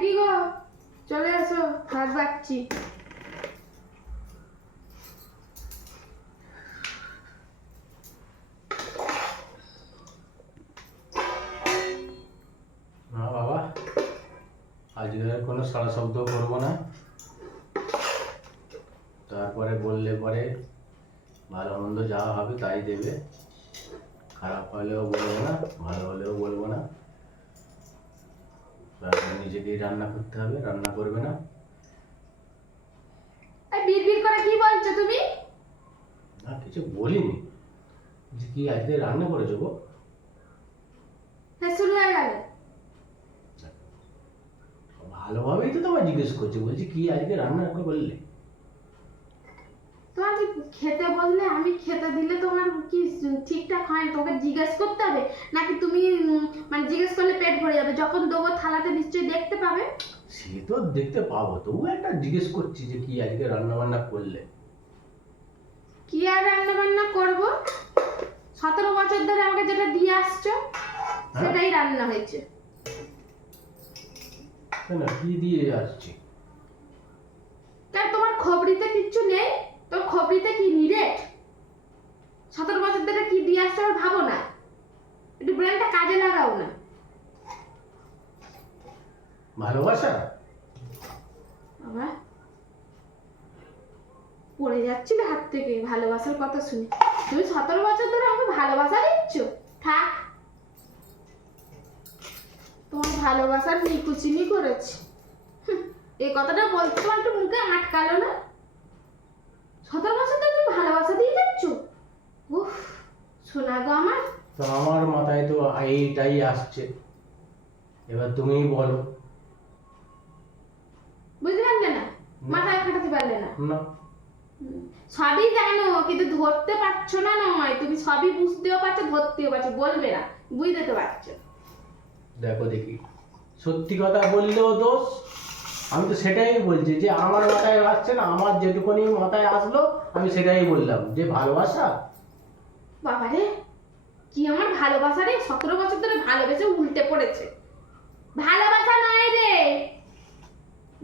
কি গো, চলে আসো, ভাত বাড়ছি। না বাবা, আজকে আর কোনো সারা শব্দ করবো না। তারপরে বললে পরে ভালো মন্দ যা হবে তাই দেবে, খারাপ হলেও বলবো না, ভালো হলেও বলবো না। তারপরে নিজেকেই রান্না করতে হবে, রান্না করবে না। বিড়বিড় করে কি বলছো তুমি? না কিছু বলিনি, যে কি আজকে রান্না করেছো গো? হ্যাঁ, শুরু হয়ে গেল। ভালোভাবেই তো তোমায় জিজ্ঞেস করছি, বলছি কি আজকে রান্না করলে? তোমার কি খেতে বললে আমি খেতে দিলে তোমার কি ঠিকঠাক হয় না? তোকে জিজ্ঞেস করতে হবে নাকি তুমি মানে জিজ্ঞেস করলে পেট ভরে যাবে? যখন দেবো থালাতে নিশ্চয়ই দেখতে পাবে। সে তো দেখতে পাবো, তবু একটা জিজ্ঞেস করছি যে কি আজকে রান্না বান্না করলে। কি আর রান্না বান্না করবো? 17 বছর ধরে আমাকে যেটা দিয়ে আসছো সেটাই রান্না হয়েছে। না কি দিয়ে আসছি? তাই তোমার খবরিতে কিচ্ছু নেই? তোর খবরিতে কি নিরেট? 17 বছর ধরে কি দিয়ে আসছো আর ভাবো না? একটু ব্রেনটা কাজে লাগাও না। ভালোবাসা? বাবা, পড়ে যাচ্ছিল হাত থেকে ভালোবাসার কথা শুনে। তুমি 17 বছর ধরে আমাকে ভালোবাসা দিচ্ছ? থাক, তোমার ভালোবাসার নিকুচিনি করেছি। এই কথাটা বলতে তোমার একটু মুখে আটকালো না? 17 বছর ধরে তুমি ভালোবাসা দিয়ে যাচ্ছ? উফ, শোনা গো আমার। তো আমার মাথায় তো এইটাই আসছে, এবার তুমিই বলো। বুঝতে পারলে না? মাথায় খাটাতে পারলে না? না সবই জানো কিন্তু ধরতে পারছো না। নয়, তুমি সবই বুঝতেও পারছো, ধরতেও পারছো, বলবে না, বুঝতে তো পারছো। দেখো দেখি, সত্যি কথা বললেও দোষ। আমি তো সেটাই বলছি যে আমার মাথায় আসছে না, আমার যেটুকুনি মাথায় আসলো আমি সেটাই বললাম যে ভালোবাসা। বাবারে, কি আমার ভালোবাসা রে? 17 বছর ধরে ভালোবেসে উল্টে পড়েছে। ভালোবাসা নয় রে,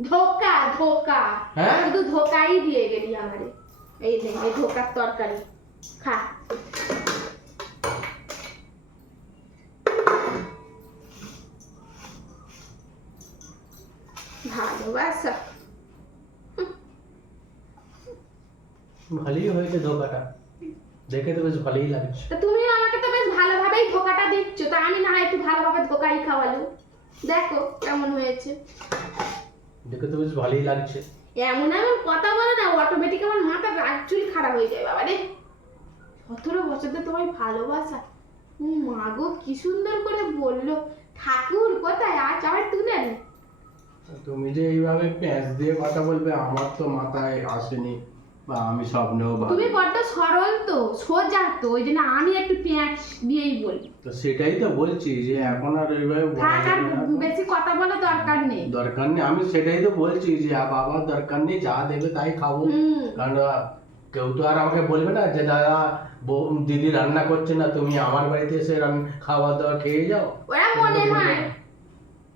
ধোকা ধোকা। হ্যাঁ? শুধু ধোকাই দিয়ে গেলি আমারে। এই নে, এই ধোকার তরকারি খা। ভালোবাসা ভালোই হয়েছে ধোকাটা, দেখে তো বেশ ভালোই লাগছে। তা তুমি আমাকে তো বেশ ভালোভাবেই ধোকাটা দিচ্ছ, তা আমি না হয় একটু ভালোভাবে ধোকাই খাওয়ালু। দেখো কেমন হয়েছে। দেখে তো বেশ ভালোই লাগছে। এমন এমন কথা বলে না, অটোমেটিক আমার মাথা অ্যাকচুয়ালি খারাপ হয়ে যায়। বাবা রে, 17 বছর ধরে তোমায় ভালোবাসা। মা গো, কি সুন্দর করে বললো। ঠাকুর কোথায় আজ আবার তুলেন? তুমি যে এইভাবে প্যাঁচ দিয়ে কথা বলবে আমার তো মাথায় আসেনি, বা আমি স্বপ্নেও তুমি বড্ড সরল তো, সোজা তো, ওই জন্য আমি একটু পেঁয়াজ দিয়েই বলি। তো সেটাই তো বলছি যে এখন আর এইভাবে বলা থাক, আর যাবে না। বেশি কথা বলার দরকার নেই। দরকার নেই, আমি সেটাই তো বলছি যে বাবার দরকার নেই, যা দেবে তাই খাবো। কারণ কেউ তো আর আমাকে বলবে না যে দাদা দিদি রান্না করছে না, তুমি আমার বাড়িতে এসে খাওয়া দাওয়া খেয়ে যাও। ওরা মনে হয়,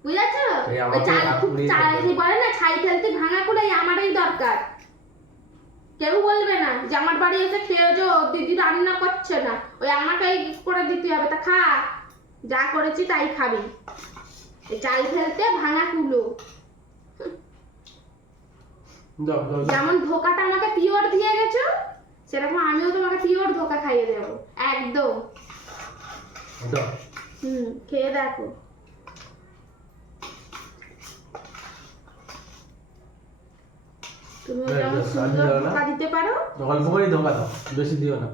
বুঝেছো? এই ওই আমাকে চাল হাত খুব পুড়িয়ে চাল খেতে হবে। বলে না, ছাই ফেলতে ভাঙা করে আমারই দরকার। কেউ বলবে না যে আমার বাড়ি এসে খেয়ে যাও, দিদি রান্না করছে না, ওই আমাকেই করে দিতে হবে। তা খা, যা করেছি তাই খাবি। এই চাল ফেলতে ভাঙা কুলো। দাও, দাও, দাও। যেমন ধোকাটা আমাকে পিওর দিয়ে গেছো, সেরকম আমিও তোমাকে পিওর ধোকা খাইয়ে দেবো একদম। দাও। খেয়ে দেখো। তুমি হ্যাঁ, যেমন দাও, সুন্দর দাও না। ধোকা দিতে পারো। অল্প করেই ধোকা দাও, বেশি দিও না।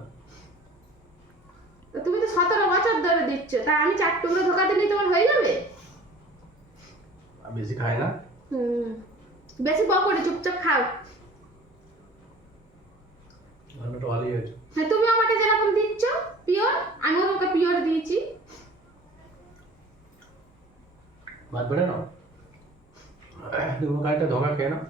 তো তুমি তো 17 বছর ধরে দিচ্ছ, তা আমি 4 টুকরো ধোকা দিলেই তোমার হয়ে যাবে? বেশি খায় না। বেশি বকরে, চুপচাপ খাও। রান্নাটা ভালোই হয়েছে। হ্যাঁ, তুমি আমাকে যেরকম দিচ্ছ পিওর, আমিও তোমাকে পিওর দিয়েছি। ভাত বেড়ে নাও, তুমি খাইটা ধোকা খেয়ে নাও।